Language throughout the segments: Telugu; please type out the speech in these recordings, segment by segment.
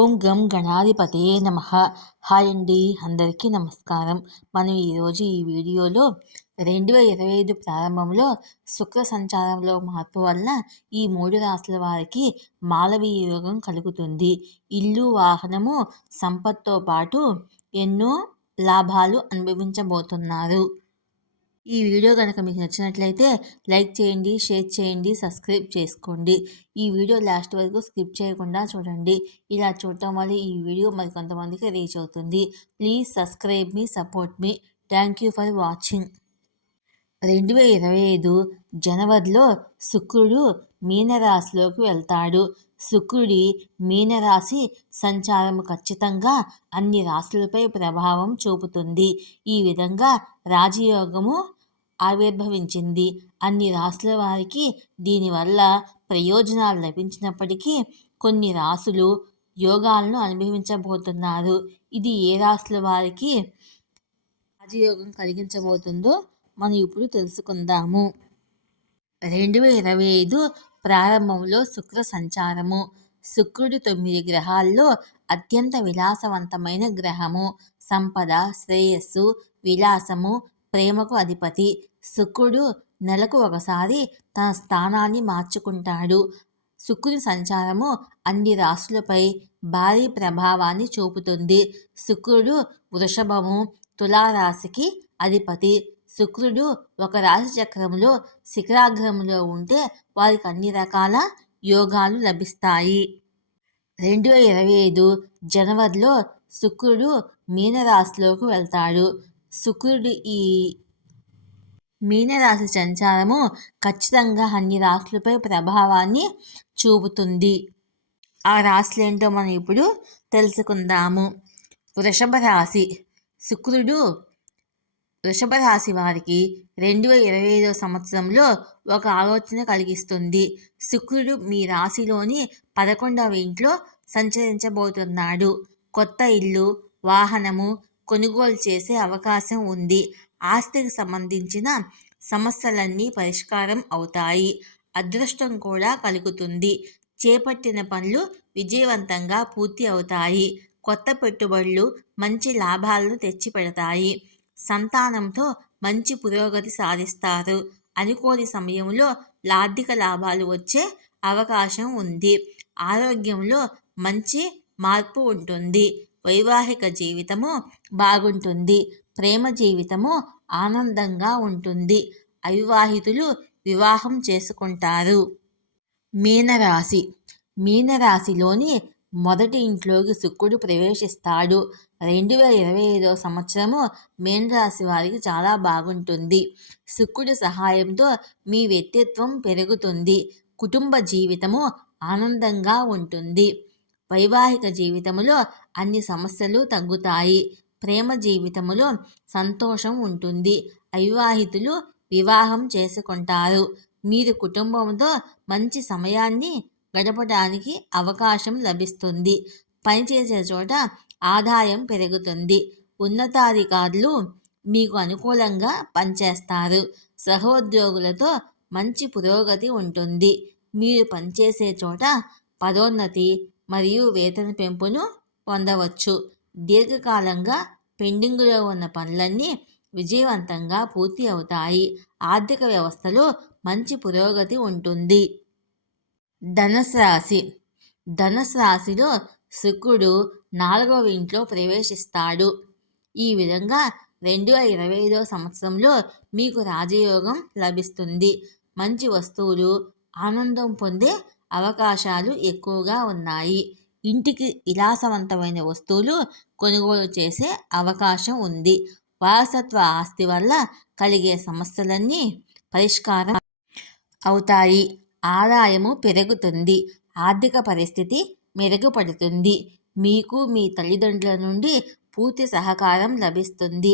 ఓం గం గణాధిపతయే నమః. హాయ్ అండి, అందరికీ నమస్కారం. మనం ఈరోజు ఈ వీడియోలో 2025 ప్రారంభంలో శుక్ర సంచారంలో మార్పు వల్ల ఈ 3 రాశుల వారికి మాలవీయ యోగం కలుగుతుంది. ఇల్లు, వాహనము, సంపత్తో పాటు ఎన్నో లాభాలు అనుభవించబోతున్నారు. ఈ వీడియో కనుక మీకు నచ్చినట్లయితే లైక్ చేయండి, షేర్ చేయండి, సబ్స్క్రైబ్ చేసుకోండి. ఈ వీడియో లాస్ట్ వరకు స్కిప్ చేయకుండా చూడండి. ఇలా చూడటం వల్ల ఈ వీడియో మరి కొంతమందికి రీచ్ అవుతుంది. Please subscribe me, support me. Thank you for watching. 2025 జనవరిలో శుక్రుడు మీనరాశిలోకి వెళ్తాడు. శుక్రుడి మీనరాశి సంచారము ఖచ్చితంగా అన్ని రాశులపై ప్రభావం చూపుతుంది. ఈ విధంగా రాజయోగము ఆవిర్భవించింది. అన్ని రాశుల వారికి దీనివల్ల ప్రయోజనాలు లభించినప్పటికీ కొన్ని రాశులు యోగాలను అనుభవించబోతున్నారు. ఇది ఏ రాశుల వారికి రాజయోగం కలిగించబోతుందో మనం ఇప్పుడు తెలుసుకుందాము. 2025 ప్రారంభంలో శుక్ర సంచారము. శుక్రుడు 9 గ్రహాల్లో అత్యంత విలాసవంతమైన గ్రహము. సంపద, శ్రేయస్సు, విలాసము, ప్రేమకు అధిపతి. శుక్రుడు నెలకు ఒకసారి తన స్థానాన్ని మార్చుకుంటాడు. శుక్రుని సంచారము అన్ని రాశులపై భారీ ప్రభావాన్ని చూపుతుంది. శుక్రుడు వృషభము, తులారాశికి అధిపతి. శుక్రుడు ఒక రాశి చక్రంలో శిఖరాగ్రంలో ఉంటే వారికి అన్ని రకాల యోగాలు లభిస్తాయి. 2025 జనవరిలో శుక్రుడు మీనరాశిలోకి వెళ్తాడు. శుక్రుడు ఈ మీనరాశి సంచారము ఖచ్చితంగా అన్ని రాశులపై ప్రభావాన్ని చూపుతుంది. ఆ రాశులు ఏంటో మనం ఇప్పుడు తెలుసుకుందాము. వృషభ రాశి. శుక్రుడు వృషభ రాశి వారికి 2025 సంవత్సరంలో ఒక ఆలోచన కలిగిస్తుంది. శుక్రుడు మీ రాశిలోని 11వ ఇంట్లో సంచరించబోతున్నాడు. కొత్త ఇల్లు, వాహనము కొనుగోలు చేసే అవకాశం ఉంది. ఆస్తికి సంబంధించిన సమస్యలన్నీ పరిష్కారం అవుతాయి. అదృష్టం కూడా కలుగుతుంది. చేపట్టిన పనులు విజయవంతంగా పూర్తి అవుతాయి. కొత్త పెట్టుబడులు మంచి లాభాలను తెచ్చిపెడతాయి. సంతానంతో మంచి పురోగతి సాధిస్తారు. అనుకోని సమయంలో ఆర్థిక లాభాలు వచ్చే అవకాశం ఉంది. ఆరోగ్యంలో మంచి మార్పు ఉంటుంది. వైవాహిక జీవితము బాగుంటుంది. ప్రేమ జీవితము ఆనందంగా ఉంటుంది. అవివాహితులు వివాహం చేసుకుంటారు. మీనరాశి. మీనరాశిలోని మొదటి ఇంట్లోకి శుక్రుడు ప్రవేశిస్తాడు. 2025 సంవత్సరము మీనరాశి వారికి చాలా బాగుంటుంది. శుక్రుడి సహాయంతో మీ వ్యక్తిత్వం పెరుగుతుంది. కుటుంబ జీవితము ఆనందంగా ఉంటుంది. వైవాహిక జీవితములో అన్ని సమస్యలు తగ్గుతాయి. ప్రేమ జీవితములో సంతోషం ఉంటుంది. అవివాహితులు వివాహం చేసుకుంటారు. మీరు కుటుంబంతో మంచి సమయాన్ని గడపడానికి అవకాశం లభిస్తుంది. పనిచేసే చోట ఆదాయం పెరుగుతుంది. ఉన్నతాధికారులు మీకు అనుకూలంగా పనిచేస్తారు. సహోద్యోగులతో మంచి పురోగతి ఉంటుంది. మీరు పనిచేసే చోట పదోన్నతి మరియు వేతన పెంపును పొందవచ్చు. దీర్ఘకాలంగా పెండింగ్లో ఉన్న పనులన్నీ విజయవంతంగా పూర్తి అవుతాయి. ఆర్థిక వ్యవస్థలో మంచి పురోగతి ఉంటుంది. ధనుసు రాశి. ధనుసు రాశిలో శుక్రుడు 4వ ఇంట్లో ప్రవేశిస్తాడు. ఈ విధంగా 2025 సంవత్సరంలో మీకు రాజయోగం లభిస్తుంది. మంచి వస్తువులు, ఆనందం పొందే అవకాశాలు ఎక్కువగా ఉన్నాయి. ఇంటికి విలాసవంతమైన వస్తువులు కొనుగోలు చేసే అవకాశం ఉంది. వారసత్వ ఆస్తి వల్ల కలిగే సమస్యలన్నీ పరిష్కారం అవుతాయి. ఆదాయము పెరుగుతుంది. ఆర్థిక పరిస్థితి మెరుగుపడుతుంది. మీకు మీ తల్లిదండ్రుల నుండి పూర్తి సహకారం లభిస్తుంది.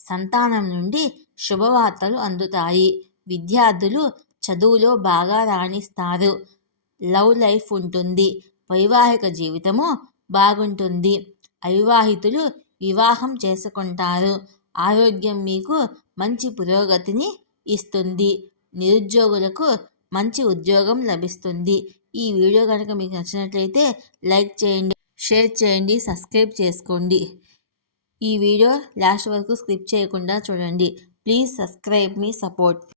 సంతానం నుండి శుభవార్తలు అందుతాయి. విద్యార్థులు చదువులో బాగా రాణిస్తారు. లవ్ లైఫ్ ఉంటుంది. వైవాహిక జీవితము బాగుంటుంది. అవివాహితులు వివాహం చేసుకుంటారు. ఆరోగ్యం మీకు మంచి పురోగతిని ఇస్తుంది. నిరుద్యోగులకు మంచి ఉద్యోగం లభిస్తుంది. ఈ వీడియో కనుక మీకు నచ్చినట్లయితే లైక్ చేయండి, షేర్ చేయండి, సబ్స్క్రైబ్ చేసుకోండి. ఈ వీడియో లాస్ట్ వరకు స్కిప్ చేయకుండా చూడండి. Please subscribe me support.